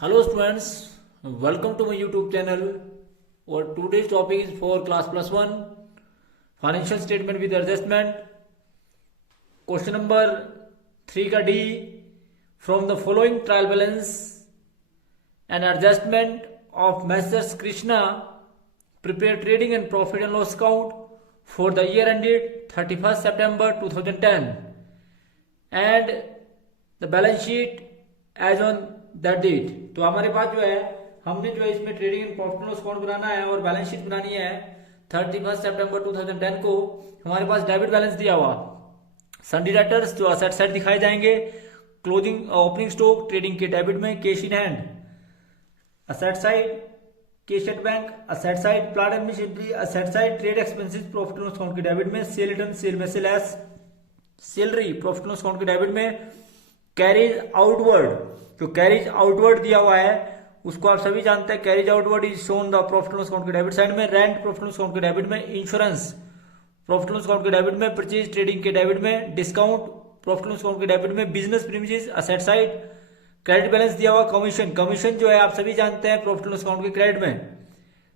Hello students, welcome to my YouTube channel. Our today's topic is for class plus 1 financial statement with adjustment. Question number 3 का D, from the following trial balance and adjustment of Messrs Krishna prepare trading and profit and loss account for the year ended 31st September 2010 and the balance sheet as on that date. तो हमारे पास जो है हमने जो है इसमें trading and profit and loss account बनाना है और बैलेंस शीट बनानी है 31 सितंबर 2010 को। हमारे पास डेबिट बैलेंस दिया हुआ, सन्डी डेटर्स जो असेट साइड दिखाए जाएंगे, क्लोजिंग ओपनिंग स्टॉक ट्रेडिंग के डेबिट में, cash in hand asset side, cash at bank asset side, plant and machinery asset side, trade expenses profit and loss account के debit में, cell return cell में से less salary profit and loss account के debit में, carriage outward जो carriage outward दिया हुआ है उसको आप सभी जानते हैं, carriage outward is shown the profit and loss account के डेबिट साइड में, rent profit and loss account के डेबिट में, insurance profit and loss account के डेबिट में, परचेज ट्रेडिंग के डेबिट में, discount profit and loss account के debit में, business premises asset side, credit balance दिया हुआ, कमीशन कमीशन जो है आप सभी जानते हैं प्रॉफिट एंड लॉस अकाउंट के क्रेडिट में,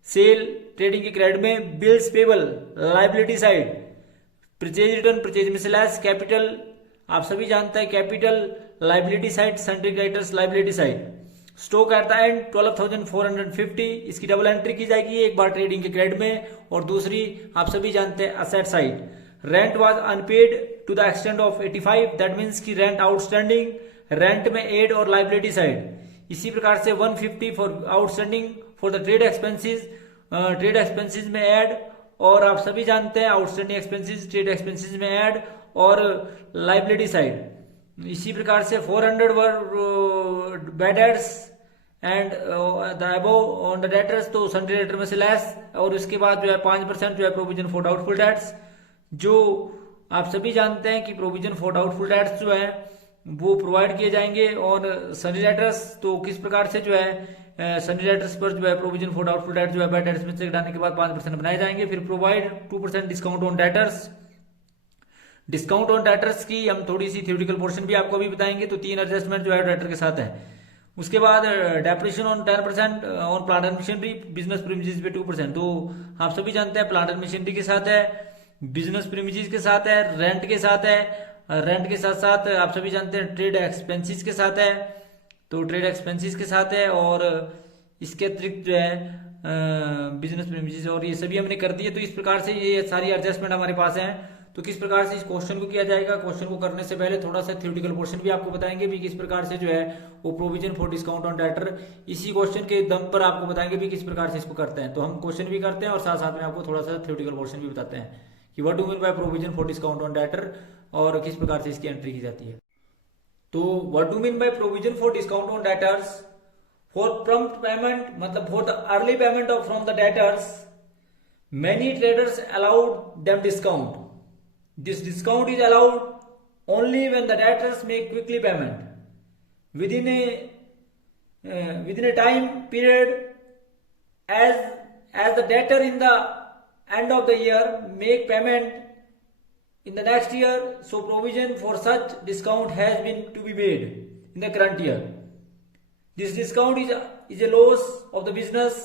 सेल ट्रेडिंग के क्रेडिट में, bills payable liability side, purchase return purchase में से लेस, कैपिटल आप सभी जानते हैं capital liability side, सन्डी creditors liability side, stock at the end 12,450 इसकी डबल एंट्री की जाएगी, एक बार ट्रेडिंग के क्रेडिट में और दूसरी आप सभी जानते हैं asset side, rent was unpaid to the extent of 85 that means की रेंट आउटस्टैंडिंग, रेंट में एड और लाइबिलिटी साइड। इसी प्रकार से 150 for outstanding for the trade expenses में ऐड और आप सभी जानते हैं आउटस्टैंडिंग एक्सपेंसेस ट्रेड एक्सपेंसेस में ऐड और लाइबिलिटी साइड। इसी प्रकार से 400 were bad debts and the above on the debtors तो सन्डी डेटर में से लेस और उसके बाद जो है 5% जो है प्रोविजन फॉर डाउटफुल डेट्स, जो आप सभी जानते हैं कि प्रोविजन फॉर डाउटफुल डेट्स जो है वो प्रोवाइड किए जाएंगे और सन्डी डेटर्स तो किस प्रकार से जो है सन्डी डेटर्स पर जो है प्रोविजन फॉर डाउटफुल डेट्स जो है बैड डेट्स में से घटाने के बाद 5% बनाए जाएंगे। फिर provide 2% discount on debtors, discount on debtors की हम थोड़ी सी थ्योरेटिकल पोर्शन भी आपको अभी बताएंगे। तो 3 एडजस्टमेंट जो है डेटर के साथ है। उसके बाद depreciation on 10% on plant and machinery, business premises पे 2%। तो आप सभी जानते हैं प्लांट एंड मशीनरी के साथ है, बिजनेस प्रीमिसेस के साथ है, रेंट के साथ है, रेंट के साथ साथ आप सभी जानते हैं ट्रेड एक्सपेंसेस के साथ है, तो ट्रेड एक्सपेंसेस के साथ है और इसके अतिरिक्त जो है बिजनेस प्रीमिसेस और ये सभी हमने कर दिए। तो इस प्रकार से ये सारी एडजस्टमेंट हमारे पास है। तो किस प्रकार से इस क्वेश्चन को किया जाएगा, क्वेश्चन को करने से पहले थोड़ा सा थ्योरेटिकल पोर्शन भी आपको बताएंगे भी किस प्रकार से जो है वो provision for discount on debtor, इसी क्वेश्चन के दम पर आपको बताएंगे भी किस प्रकार से इसको करते हैं। तो हम क्वेश्चन भी करते हैं और साथ साथ में आपको थोड़ा सा थ्योरेटिकल पोर्शन भी बताते हैं कि what do mean by provision for discount on debtor और किस प्रकार से इसकी एंट्री की जाती है। तो what do mean by provision for discount on debtors, for prompt payment मतलब for the early payment of from the debtors many traders allowed them discount. This discount is allowed only when the debtors make quickly payment within a time period as the debtor in the end of the year make payment in the next year. So provision for such discount has been to be made in the current year. This discount is a loss of the business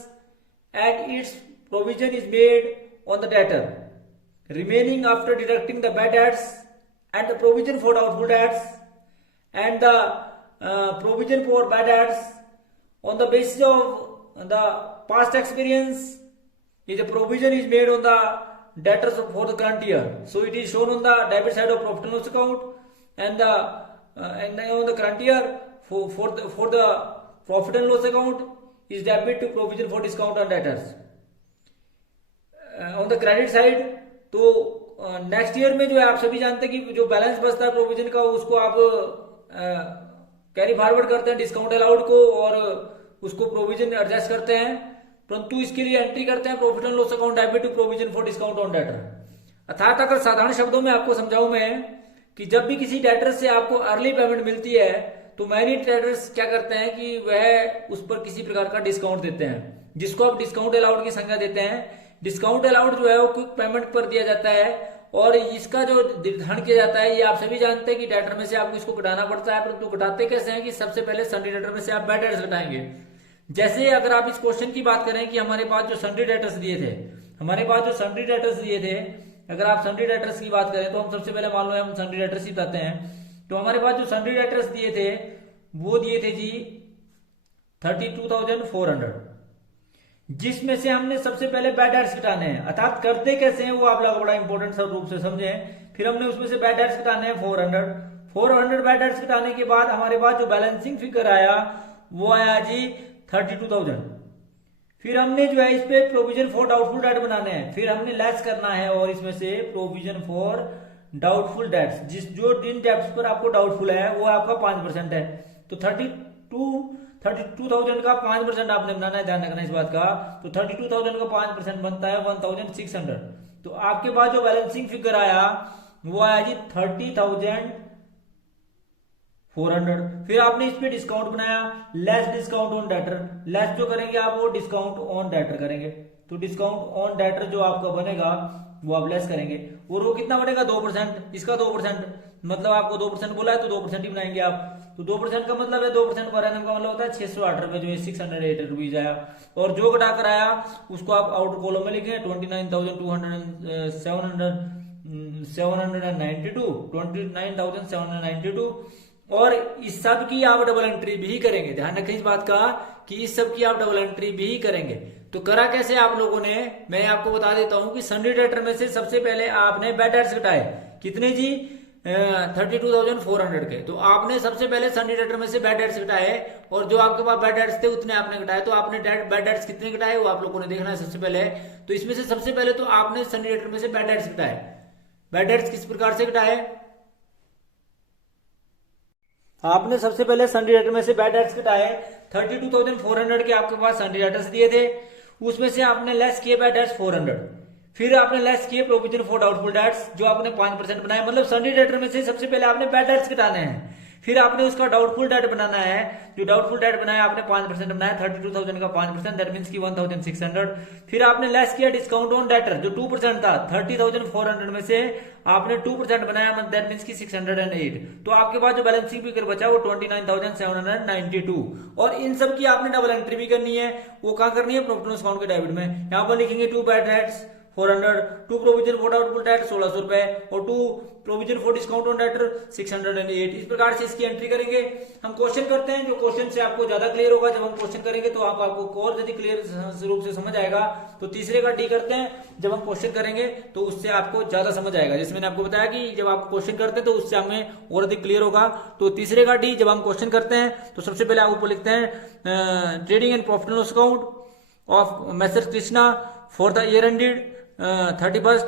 and its provision is made on the debtor, remaining after deducting the bad debts and the provision for doubtful debts and the provision for bad debts on the basis of the past experience is a provision is made on the debtors for the current year. So it is shown on the debit side of profit and loss account and on the current year for the profit and loss account is debit to provision for discount on debtors. On the credit side तो next year में जो है आप सभी जानते हैं कि जो बैलेंस बचता है प्रोविजन का उसको आप कैरी फॉरवर्ड करते हैं डिस्काउंट अलाउड को और उसको प्रोविजन एडजस्ट करते हैं, परंतु इसके लिए एंट्री करते हैं profit and loss account debit to provision for discount on debtor. अर्थात अगर साधारण शब्दों में आपको समझाऊं मैं कि जब भी किसी डेटर से आपको अर्ली पेमेंट मिलती है तो मैनी ट्रेडर्स क्या करते हैं कि वह उस पर किसी प्रकार का डिस्काउंट देते हैं, जिसको आप डिस्काउंट अलाउड की संज्ञा देते हैं। डिस्काउंट अलाउड जो है वो क्विक पेमेंट पर दिया जाता है और इसका जो निर्धारण किया जाता है ये आप सभी जानते हैं कि डेटर में से आपको इसको घटाना पड़ता है, परंतु घटाते कैसे हैं कि सबसे पहले सन्डी डेटर में से आप बैड डेट्स घटाएंगे। जैसे अगर आप इस क्वेश्चन की बात करें कि हमारे पास जो सन्डी डेटर्स दिए थे, अगर आप सन्डी डेटर्स की बात करें तो हम सबसे पहले मान लो हम सन्डी डेटर्स ही बताते हैं। तो हमारे पास जो सन्डी डेटर्स दिए थे वो दिए थे जी 32,400, जिसमें से हमने सबसे पहले बैड डेट्स घटाने हैं। अर्थात करते कैसे हैं वो आप लोग बड़ा इंपॉर्टेंट रूप से समझें। फिर हमने उसमें से बैड डेट्स घटाने हैं 400 बैड डेट्स घटाने के बाद हमारे पास जो बैलेंसिंग फिगर आया वो आया जी 32,000। फिर हमने जो है इस पे प्रोविजन फॉर डाउटफुल डेट बनाने हैं, फिर हमने लेस करना है और इसमें से प्रोविजन फॉर डाउटफुल डेट्स, जो जिन डेट्स पर आपको डाउटफुल है वो आपका 5% है। तो 32,000 का 5% आपने बनाना है, ध्यान रखना इस बात का। तो 32,000 का 5% बनता है 1,600। तो आपके पास जो बैलेंसिंग फिगर आया वो आया जी 30,400। फिर आपने इस पे डिस्काउंट बनाया, less discount on debtor, less जो करेंगे आप वो डिस्काउंट ऑन डेटर करेंगे। तो डिस्काउंट ऑन डेटर जो आपका बनेगा वो आप लेस करेंगे, और वो कितना बनेगा 2%, इसका 2%, मतलब आपको 2% बोला है तो 2% ही बनाएंगे आप। तो 2% का मतलब है 2% पर एनम का मतलब होता है 608 रुपए, जो है 608 रुपीज आया। और जो घटा कर आया उसको आप आउटर कॉलम में लिखें 29,792। और इस सब की आप डबल एंट्री भी करेंगे, ध्यान रखें इस बात का कि इस सब की आप डबल एंट्री भी करेंगे। तो करा कैसे आप लोगों ने, मैं आपको बता देता हूं कि सन्डी डेटर में से सबसे पहले आपने बैड डेट्स घटाए, कितने जी 32,400 के। तो आपने सबसे पहले सन्डी डेटर में से बैड डेट्स घटाए, और जो आपके पास बैड डेट्स थे उतने आपने घटाए। तो आपने बैड डेट्स कितने घटाए वो आप लोगों ने देखना है सबसे पहले। तो इसमें से सबसे पहले तो आपने सन्डी डेटर में से बैड डेट्स घटाए। बैड डेट्स किस प्रकार से घटाए, आपने सबसे पहले सन्डी डेटर में से बैड डेट्स घटाए। 32,400 के आपके पास सन्डी डेटर्स दिए थे, उसमें से आपने लेस किए बैड डेट्स 400। फिर आपने लेस किए प्रोविजन फॉर डाउटफुल डेट्स, जो आपने 5% बनाए। मतलब सन्डी डेटर में से सबसे पहले आपने बैड डेट्स घटाने हैं, फिर आपने उसका डाउटफुल डेट बनाना है। जो डाउटफुल डेट बनाया आपने 5% बनाया, 32,000 का 5%, दैट मींस की 1,600। फिर आपने लेस किया डिस्काउंट ऑन डेटर, जो 2% था, 30,400 में से आपने 2% बनाया, दैट मींस की 608। तो आपके पास जो बैलेंसिंग फिगर बचा वो 29,792। और इन सब की आपने डबल एंट्री भी करनी है। वो कहां करनी है, प्रॉफिट एंड लॉस अकाउंट के डेबिट में। यहां पर लिखेंगे 2 bad debts 400, 2 provision for doubtful debt 1600 रुपए, और 2 provision for discount on debtor 608। इस प्रकार से इसकी एंट्री करेंगे। हम क्वेश्चन करते हैं, जो क्वेश्चन से आपको ज्यादा क्लियर होगा। जब हम क्वेश्चन करेंगे तो आपको और यदि क्लियर रूप से समझ आएगा। तो तीसरे का डी करते हैं, जब हम क्वेश्चन करेंगे तो उससे आपको ज्यादा समझ आएगा। जैसे मैंने आपको बताया कि जब आप क्वेश्चन करते हैं तो उससे हमें और अधिक क्लियर होगा। तो तीसरे का डी, जब हम क्वेश्चन करते हैं तो सबसे पहले आप ऊपर लिखते हैं trading and profit and loss account of messrs Krishna for the year ended 31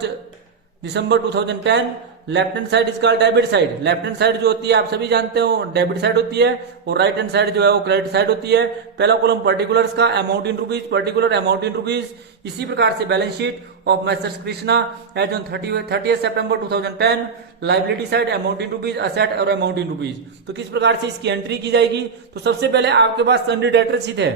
December 2010। Left hand side इसका debit side, left hand side जो होती है आप सभी जानते हो डेबिट साइड होती है, और राइट हैंड साइड जो है वो क्रेडिट साइड होती है। पहला कॉलम पर्टिकुलर्स का, amount in rupees, particular amount in rupees. इसी प्रकार से balance sheet of messrs Krishna as on 30 सितंबर 2010, liability side amount in rupees, asset और अमाउंट इन रुपीज। तो किस प्रकार से इसकी एंट्री की जाएगी, तो सबसे पहले आपके पास सन्डी डेटर्स थे,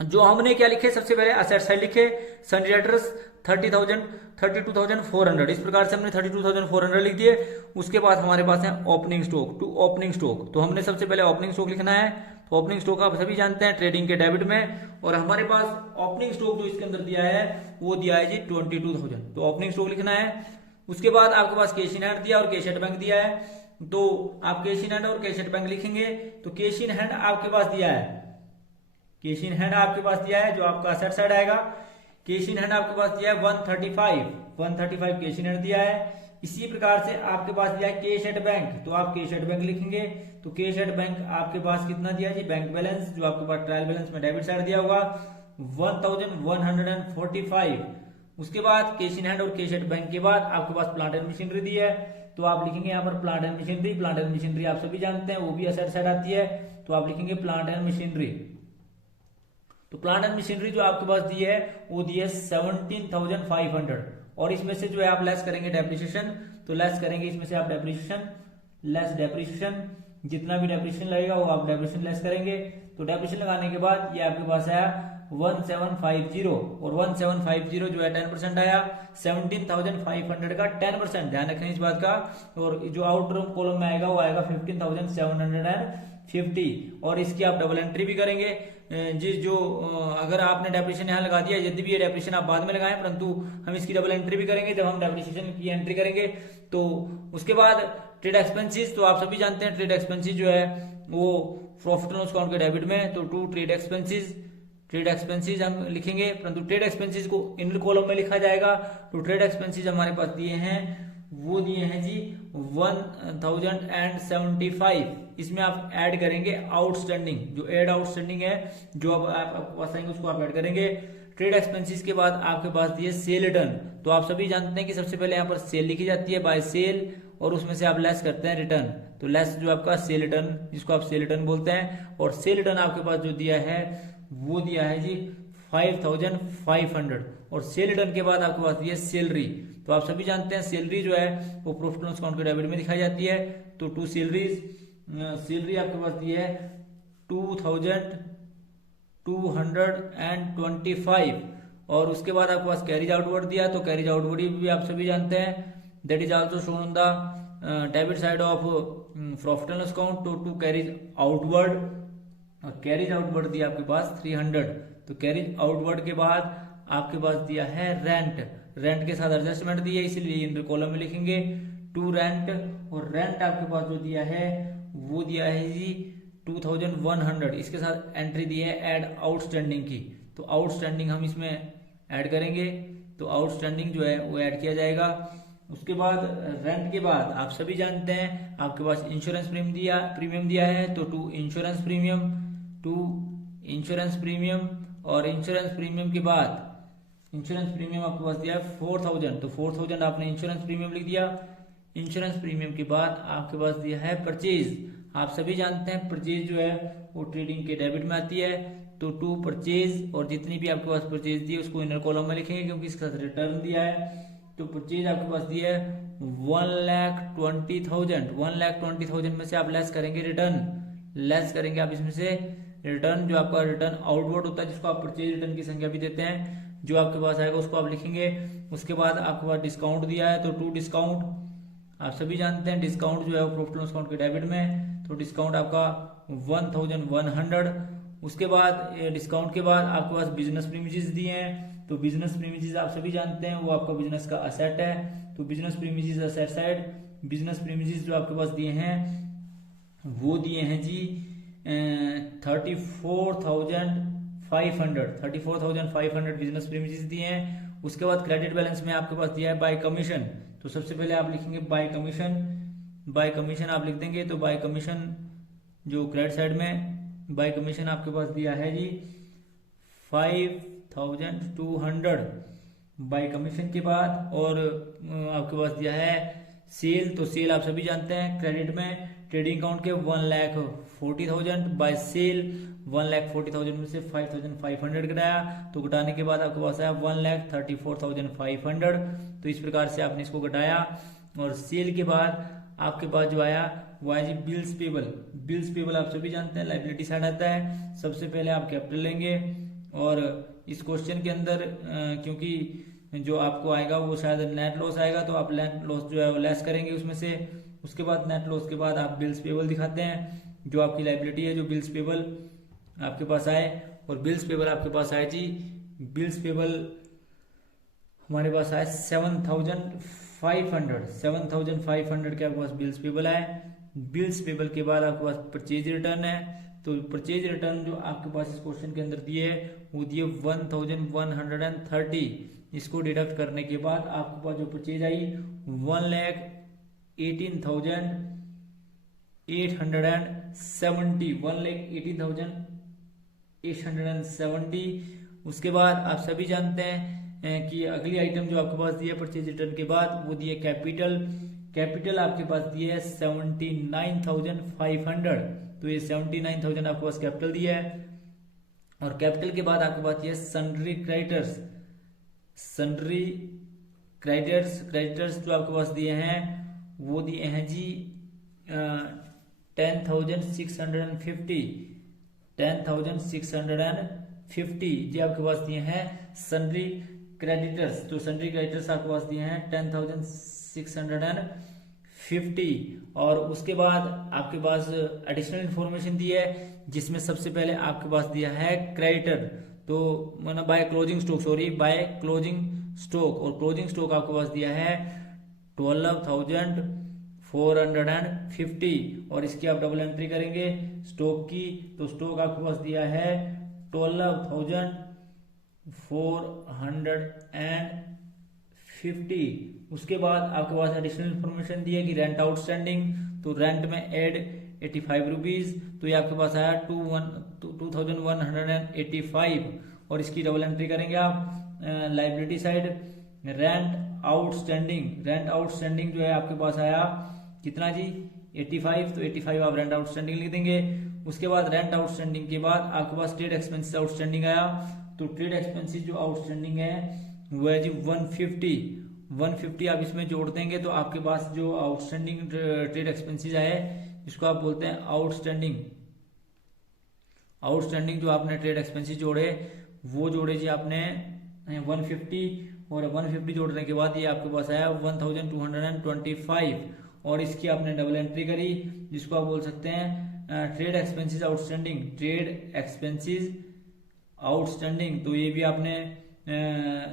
जो हमने क्या लिखे, सबसे पहले असेट साइड लिखे, सन्डी डेटर्स 32,400। इस प्रकार से हमने 32,400 लिख दिए। उसके बाद हमारे पास है opening stock, to opening stock. तो हमने सबसे पहले ओपनिंग स्टॉक लिखना है। तो ओपनिंग स्टॉक आप सभी जानते हैं ट्रेडिंग के डेबिट में, और हमारे पास ओपनिंग स्टॉक जो इसके अंदर दिया है वो दिया है जी 22,000। तो ओपनिंग स्टॉक लिखना है। उसके बाद आपके पास कैश इन हैंड दिया और कैश एट बैंक दिया है। तो आप कैश इन हैंड और कैश एट बैंक लिखेंगे। तो कैश इन हैंड आपके पास दिया है, कैश इन हैंड आपके पास दिया है जो आपका असेट साइड आएगा। कैश इन हैंड आपके पास दिया है 135 कैश इन हैंड दिया है। इसी प्रकार से आपके पास दिया है कैश एट बैंक, तो आप कैश एट बैंक लिखेंगे। तो कैश एट बैंक आपके पास कितना दिया जी, बैंक बैलेंस जो आपके पास ट्रायल बैलेंस में डेबिट साइड दिया होगा 1,145। उसके बाद कैश इन हैंड और कैश एट बैंक के बाद आपके पास प्लांट एंड मशीनरी दी है। तो आप लिखेंगे यहाँ पर plant and machinery. Plant and machinery आप सभी जानते हैं वो भी असेट साइड आती है। तो आप लिखेंगे प्लांट एंड मशीनरी। तो प्लांट एंड मशीनरी जो आपके पास दी है वो दी है 17,500, और इसमें से जो है आप लेस करेंगे डेप्रिसिएशन। तो लेस करेंगे इसमें से आप डेप्रिसिएशन, लेस डेप्रिसिएशन, जितना भी डेप्रिसिएशन लगेगा वो आप डेप्रिसिएशन लेस करेंगे। तो डेप्रिसिएशन लगाने के बाद ये आपके पास आया 1750 और 1750 जो है 10% आया, 17,500 का 10%, ध्यान रखें इस बात का। और जो आउटर कॉलम में आएगा वो आएगा 15,750 और इसकी आप डबल एंट्री भी करेंगे। जिस जो अगर आपने डेप्रिसिएशन यहाँ लगा दिया, यदि भी ये डेप्रिसिएशन आप बाद में लगाएं, परंतु हम इसकी डबल एंट्री भी करेंगे जब हम डेप्रिसिएशन की एंट्री करेंगे। तो उसके बाद ट्रेड एक्सपेंसेस, तो आप सभी जानते हैं ट्रेड एक्सपेंसेस जो है वो प्रॉफिट एंड लॉस अकाउंट के डेबिट में, तो टू ट्रेड एक्सपेंसेस हम लिखेंगे, परंतु ट्रेड एक्सपेंसेस को इनर कॉलम में लिखा जाएगा। तो ट्रेड एक्सपेंसेस हमारे पास दिए हैं, वो दिए हैं जी 1075। इसमें आप ऐड करेंगे आउटस्टैंडिंग, जो एड आउटस्टैंडिंग है जो अब आपके पास आएंगे उसको आप ऐड करेंगे। ट्रेड एक्सपेंसेस के बाद आपके पास दिए सेल रिटर्न, तो आप सभी जानते हैं कि सबसे पहले यहाँ पर सेल लिखी जाती है बाय सेल और उसमें से आप लेस करते हैं रिटर्न, तो लेस जो आपका सेल रिटर्न, जिसको आप सेल रिटर्न बोलते हैं। और सेल रिटर्न आपके पास जो दिया है वो दिया है जी 5,500 और सेल रिटर्न के बाद आपके पास दिया सैलरी, तो आप सभी जानते हैं सैलरी जो है वो प्रॉफिट एंड लॉस अकाउंट के डेबिट में दिखाई जाती है। तो टू सैलरी आपके पास दी है 2,225 और उसके बाद आपके पास कैरीज आउटवर्ड दिया, तो कैरीज आउटवर्ड भी आप सभी जानते हैं, that is also shown on the debit side of profit and loss account. तो टू कैरीज आउटवर्ड, और कैरीज आउटवर्ड दिया आपके पास 300, तो कैरीज आउटवर्ड के बाद आपके पास दिया है रेंट के साथ एडजस्टमेंट दी है, इसलिए इंटर कॉलम में लिखेंगे टू रेंट। और रेंट आपके पास जो दिया है वो दिया है जी 2,100, इसके साथ एंट्री दी है ऐड आउटस्टैंडिंग की, तो आउटस्टैंडिंग हम इसमें ऐड करेंगे, तो आउटस्टैंडिंग जो है वो ऐड किया जाएगा। उसके बाद रेंट के बाद आप सभी जानते हैं आपके पास इंश्योरेंस प्रीमियम दिया है, तो टू इंश्योरेंस प्रीमियम और इंश्योरेंस प्रीमियम के बाद इंश्योरेंस प्रीमियम आपके पास दिया है 4,000, तो 4,000 आपने इंश्योरेंस प्रीमियम लिख दिया। इंश्योरेंस प्रीमियम के बाद आपके पास दिया है परचेज, आप सभी जानते हैं परचेज जो है वो ट्रेडिंग के डेबिट में आती है, तो टू परचेज और जितनी भी आपके पास परचेज दी है उसको इनर कॉलम में लिखेंगे क्योंकि इसके साथ रिटर्न दिया है। तो परचेज आपके पास दिया है 1,20,000 में से आप लेस करेंगे आप इसमें से रिटर्न, जो आपका रिटर्न आउटवर्ड होता है जिसको आप परचेज रिटर्न की संख्या भी देते हैं, जो आपके पास आएगा उसको आप लिखेंगे। उसके बाद आपके पास डिस्काउंट दिया है, तो टू डिस्काउंट, आप सभी जानते हैं डिस्काउंट जो है वो प्रॉफिट एंड लॉस अकाउंट के डेबिट में, तो डिस्काउंट आपका 1,100। उसके बाद डिस्काउंट के बाद आपके पास बिजनेस प्रीमिसेस दिए हैं, तो बिजनेस प्रीमिसेस आप सभी जानते हैं वो आपका बिजनेस का असेट है, तो business premises asset side, business premises जो आपके पास दिए हैं वो दिए हैं जी 34,500 बिजनेस प्रीमिसेस दिए हैं। उसके बाद क्रेडिट बैलेंस में आपके पास दिया है बाय कमीशन, तो सबसे पहले आप लिखेंगे बाय कमीशन आप लिख देंगे, तो बाय कमीशन जो क्रेडिट साइड में बाय कमीशन आपके पास दिया है जी 5,200 बाय कमीशन के बाद। और आपके पास दिया है सेल, तो सेल आप सभी जानते हैं क्रेडिट में ट्रेडिंग अकाउंट के 1,40,000 बाय सेल, 1,40,000 में से 5,500 घटाया, तो घटाने के बाद आपके पास आया 1,34,500, तो इस प्रकार से आपने इसको घटाया। और सेल के बाद आपके पास जो आया वो है जी बिल्स पेबल आप सभी जानते हैं लायबिलिटी साइड आता है। सबसे पहले आप कैपिटल लेंगे और इस क्वेश्चन के अंदर क्योंकि जो आपको आएगा वो शायद नेट लॉस आएगा, तो आप नेट लॉस जो है वो लेस करेंगे उसमें से। उसके बाद नेट लॉस के बाद आप बिल्स पेबल दिखाते हैं, जो आपकी लायबिलिटी है, जो बिल्स पेबल आपके पास आए। और बिल्स पेबल आपके पास आए जी, बिल्स पेबल हमारे पास आए 7,500 के आपके पास बिल्स पेबल आए। बिल्स पेबल के बाद आपके पास परचेज रिटर्न है, तो परचेज रिटर्न जो आपके पास इस क्वेश्चन के अंदर दिए वो दिए 1,130, इसको डिडक्ट करने के बाद आपके पास जो परचेज आई 1,18,870। उसके बाद आप सभी जानते हैं कि अगली आइटम जो आपके पास दी है परचेज रिटर्न के बाद वो दी है कैपिटल आपके पास दी है 79,500, तो ये 79,000 आपके पास कैपिटल दिया है। और कैपिटल के बाद आपके पास ये सन्ड्री क्रेडिटर्स जो आपके पास दिए हैं वो दिए हैं जी 10,650 50 ये आपके पास दिए हैं सन्ड्री क्रेडिटर्स। तो सन्ड्री क्रेडिटर्स आपके पास दिए हैं 10,650। और उसके बाद आपके पास एडिशनल इंफॉर्मेशन दी है जिसमें सबसे पहले आपके पास दिया है क्रेडिटर, तो मतलब by closing stock, sorry by closing stock, और क्लोजिंग स्टॉक आपके पास दिया है 12,450। और इसकी आप डबल एंट्री करेंगे स्टॉक की, तो स्टॉक आपके पास दिया है 12,450। उसके बाद आपके पास एडिशनल इंफॉर्मेशन दी है कि रेंट आउटस्टैंडिंग, तो रेंट में एड 85 रुपीज, तो ये आपके पास आया 2,185। और इसकी डबल एंट्री करेंगे आप लाइबिलिटी साइड, रेंट आउटस्टैंडिंग जो है आपके पास आया कितना जी 85, तो 85 आप रेंट आउटस्टैंडिंग लिख देंगे। उसके बाद रेंट आउटस्टैंडिंग के बाद आपके पास ट्रेड एक्सपेंसेस आउटस्टैंडिंग आया, तो ट्रेड एक्सपेंसेस जो आउटस्टैंडिंग है वो है जी 150 आप इसमें जोड़ देंगे, तो आपके पास जो आउटस्टैंडिंग ट्रेड एक्सपेंसेस आए जिसको आप बोलते हैं आउटस्टैंडिंग जो आपने ट्रेड एक्सपेंसेस जोड़े वो जोड़े जी आपने 150, और 150 जोड़ने के बाद ये आपके पास आया 1,225। और इसकी आपने डबल एंट्री करी जिसको आप बोल सकते हैं ट्रेड एक्सपेंसेस आउटस्टैंडिंग, तो ये भी आपने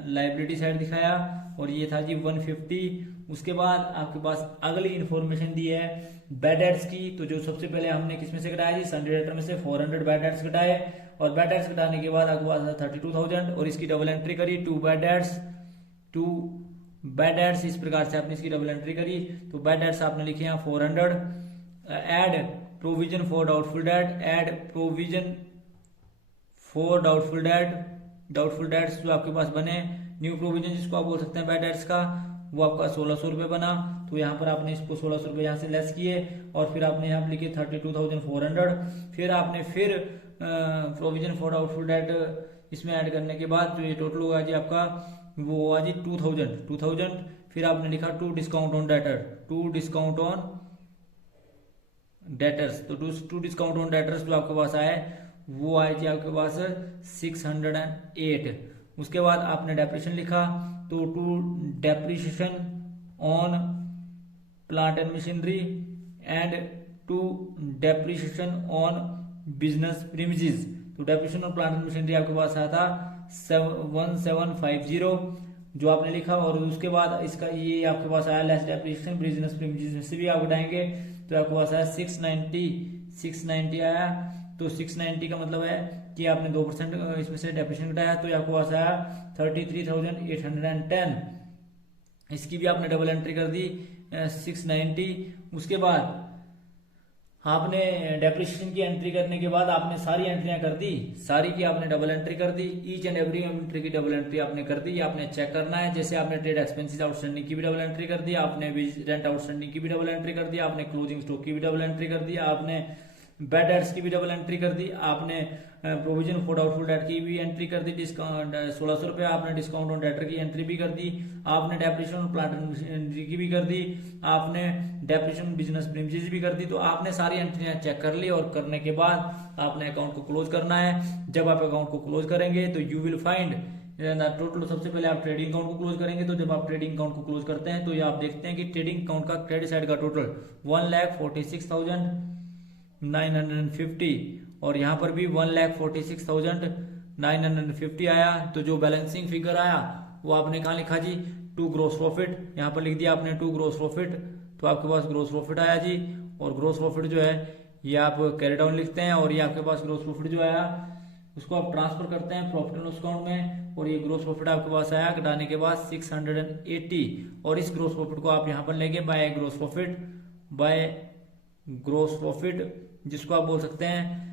लाइबिलिटी साइड दिखाया, और ये था जी 150। उसके बाद आपके पास अगली इंफॉर्मेशन दी है बैड डेट्स की, तो जो सबसे पहले हमने किसमें से घटाया जी सन्ड्री डेटर में से 400 बैड डेट्स घटाए, और बैड डेट्स घटाने के बाद आपके पास 32,000, और इसकी डबल एंट्री करी टू बैड डेट्स इस प्रकार से आपने इसकी डबल एंट्री करी, तो बैड डेट्स आपने लिखे हैं 400। Add provision for doubtful debts जो आपके पास बने, न्यू प्रोविजन जिसको आप बोल सकते हैं बैड डेट्स का, वो आपका 1,600 रुपये बना, तो यहाँ पर आपने इसको 1,600 रुपये यहाँ से लेस किए, और फिर आपने यहाँ लिखे 32,400। फिर आपने प्रोविजन फॉर डाउटफुल डेट इसमें ऐड करने के बाद जो ये टोटल होगा जी आपका वो होगा जी 2,000। फिर आपने लिखा टू डिस्काउंट ऑन डेटर्स, तो टू डिस्काउंट ऑन डेटर्स जो आपके पास आए वो आए जी आपके पास 608। उसके बाद आपने डेप्रिसिएशन लिखा, तो to depreciation on plant and machinery and to depreciation on business premises, तो depreciation on plant and machinery आपके पास आया था 1750 जो आपने लिखा, और उसके बाद इसका ये आपके पास आया लेस डेप्रिसिएशन बिजनेस प्रीमिसेस में से भी आप घटाएंगे, तो आपके पास आया 690 आया। तो 690 का मतलब है कि आपने 2% इसमें से डेप्रिसिएशन घटाया, तो आपको पास आया 33,810। इसकी भी आपने डबल एंट्री कर दी 690। उसके बाद आपने डेप्रिसिएशन की एंट्री करने के बाद आपने सारी एंट्रियां कर दी, सारी की आपने डबल एंट्री कर दी, ईच एंड एवरी एंट्री की डबल एंट्री आपने कर दी। आपने चेक करना है, जैसे आपने ट्रेड एक्सपेंसेस आउटस्टैंडिंग की भी डबल एंट्री कर दी, आपने रेंट आउटस्टैंडिंग की भी डबल एंट्री कर दी, आपने क्लोजिंग स्टॉक की भी डबल एंट्री कर दी, आपने बैड डेट्स की भी डबल एंट्री कर दी, आपने प्रोविजन फॉर डाउटफुल डेट की भी एंट्री कर दी, डिस्काउंट 1,600 रुपये, आपने डिस्काउंट ऑन डेटर की एंट्री भी कर दी, आपने डेप्रिसिएशन ऑन प्लांट एंट्री की भी कर दी, आपने डेप्रिसिएशन बिजनेस प्रीमिसेस भी कर दी। तो आपने सारी एंट्रियां चेक कर ली, और करने के बाद आपने अकाउंट को क्लोज करना है। जब आप अकाउंट को क्लोज करेंगे तो यू विल फाइंड टोटल, सबसे पहले आप ट्रेडिंग अकाउंट को क्लोज करेंगे, तो जब आप ट्रेडिंग अकाउंट को क्लोज करते हैं तो ये आप देखते हैं कि ट्रेडिंग अकाउंट का क्रेडिट साइड का टोटल 1,46,950, और यहाँ पर भी 1,46,950 आया। तो जो बैलेंसिंग फिगर आया वो आपने कहाँ लिखा जी टू ग्रोस प्रॉफिट, यहाँ पर लिख दिया आपने टू ग्रोस प्रॉफिट, तो आपके पास ग्रोस प्रॉफिट आया जी। और ग्रोस प्रॉफिट जो है ये आप कैरी डाउन लिखते हैं, और ये आपके पास ग्रोस प्रॉफिट जो आया उसको आप ट्रांसफर करते हैं प्रॉफिट एंड लॉस अकाउंट में, और ये ग्रोस प्रॉफिट आपके पास आया घटाने के बाद 680। और इस ग्रोस प्रॉफिट को आप यहाँ पर लेंगे बाय ग्रोस प्रॉफिट जिसको आप बोल सकते हैं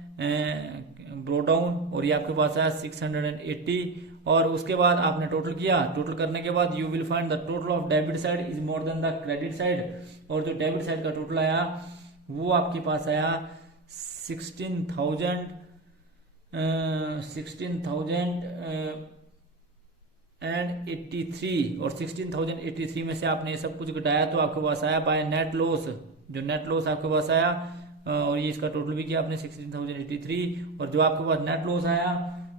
ब्रो डाउन, और ये आपके पास आया 680। और उसके बाद आपने टोटल किया, टोटल करने के बाद you will find the total of debit side is more than the credit side, और जो डेबिट साइड का टोटल आया वो आपके पास आया 16,083, और 16,083 में से आपने ये सब कुछ घटाया तो आपके पास आया बाय नेट लॉस, जो नेट लॉस आपके पास आया, और ये इसका टोटल भी किया आपने 16,083, और जो आपके पास नेट लॉस आया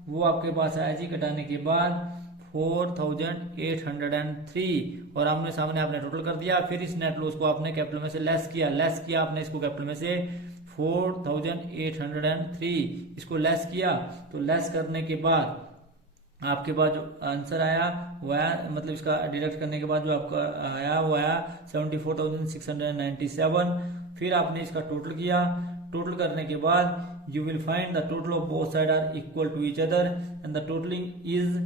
वो आपके पास आया जी घटाने के बाद 4803 और आमने सामने आपने टोटल कर दिया। फिर इस नेट लॉस को आपने कैपिटल में से लेस किया आपने इसको कैपिटल में से 4803 इसको लेस किया। तो लेस करने के बाद आपके पास जो आंसर आया वो आया, मतलब इसका डिडक्ट करने के बाद जो आपका आया वो आया 74,697। फिर आपने इसका टोटल किया। टोटल करने के बाद you will find the total of both side are equal to each other and the totalling is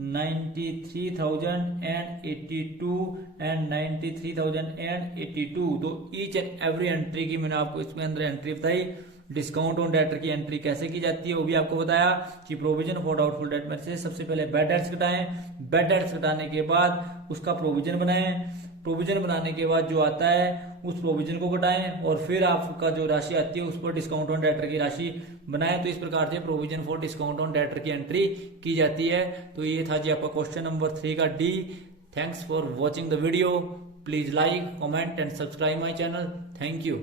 93,082 and 93,082। तो ईच एंड एवरी एंट्री की मैंने आपको इसके अंदर एंट्री बताई। डिस्काउंट ऑन डेटर की एंट्री कैसे की जाती है वो भी आपको बताया कि प्रोविजन फॉर डाउटफुल डेट में से सबसे पहले बैड डेट्स घटाएं, बैड डेट्स घटाने के बाद उसका प्रोविजन बनाएं, प्रोविजन बनाने के बाद जो आता है उस प्रोविजन को घटाएं और फिर आपका जो राशि आती है उस पर डिस्काउंट ऑन डेटर की राशि बनाएं। तो इस प्रकार से provision for discount on debtor की एंट्री की जाती है। तो ये था जी आपका क्वेश्चन नंबर 3 का D. Thanks for watching the video. Please like, comment and subscribe my channel. Thank you.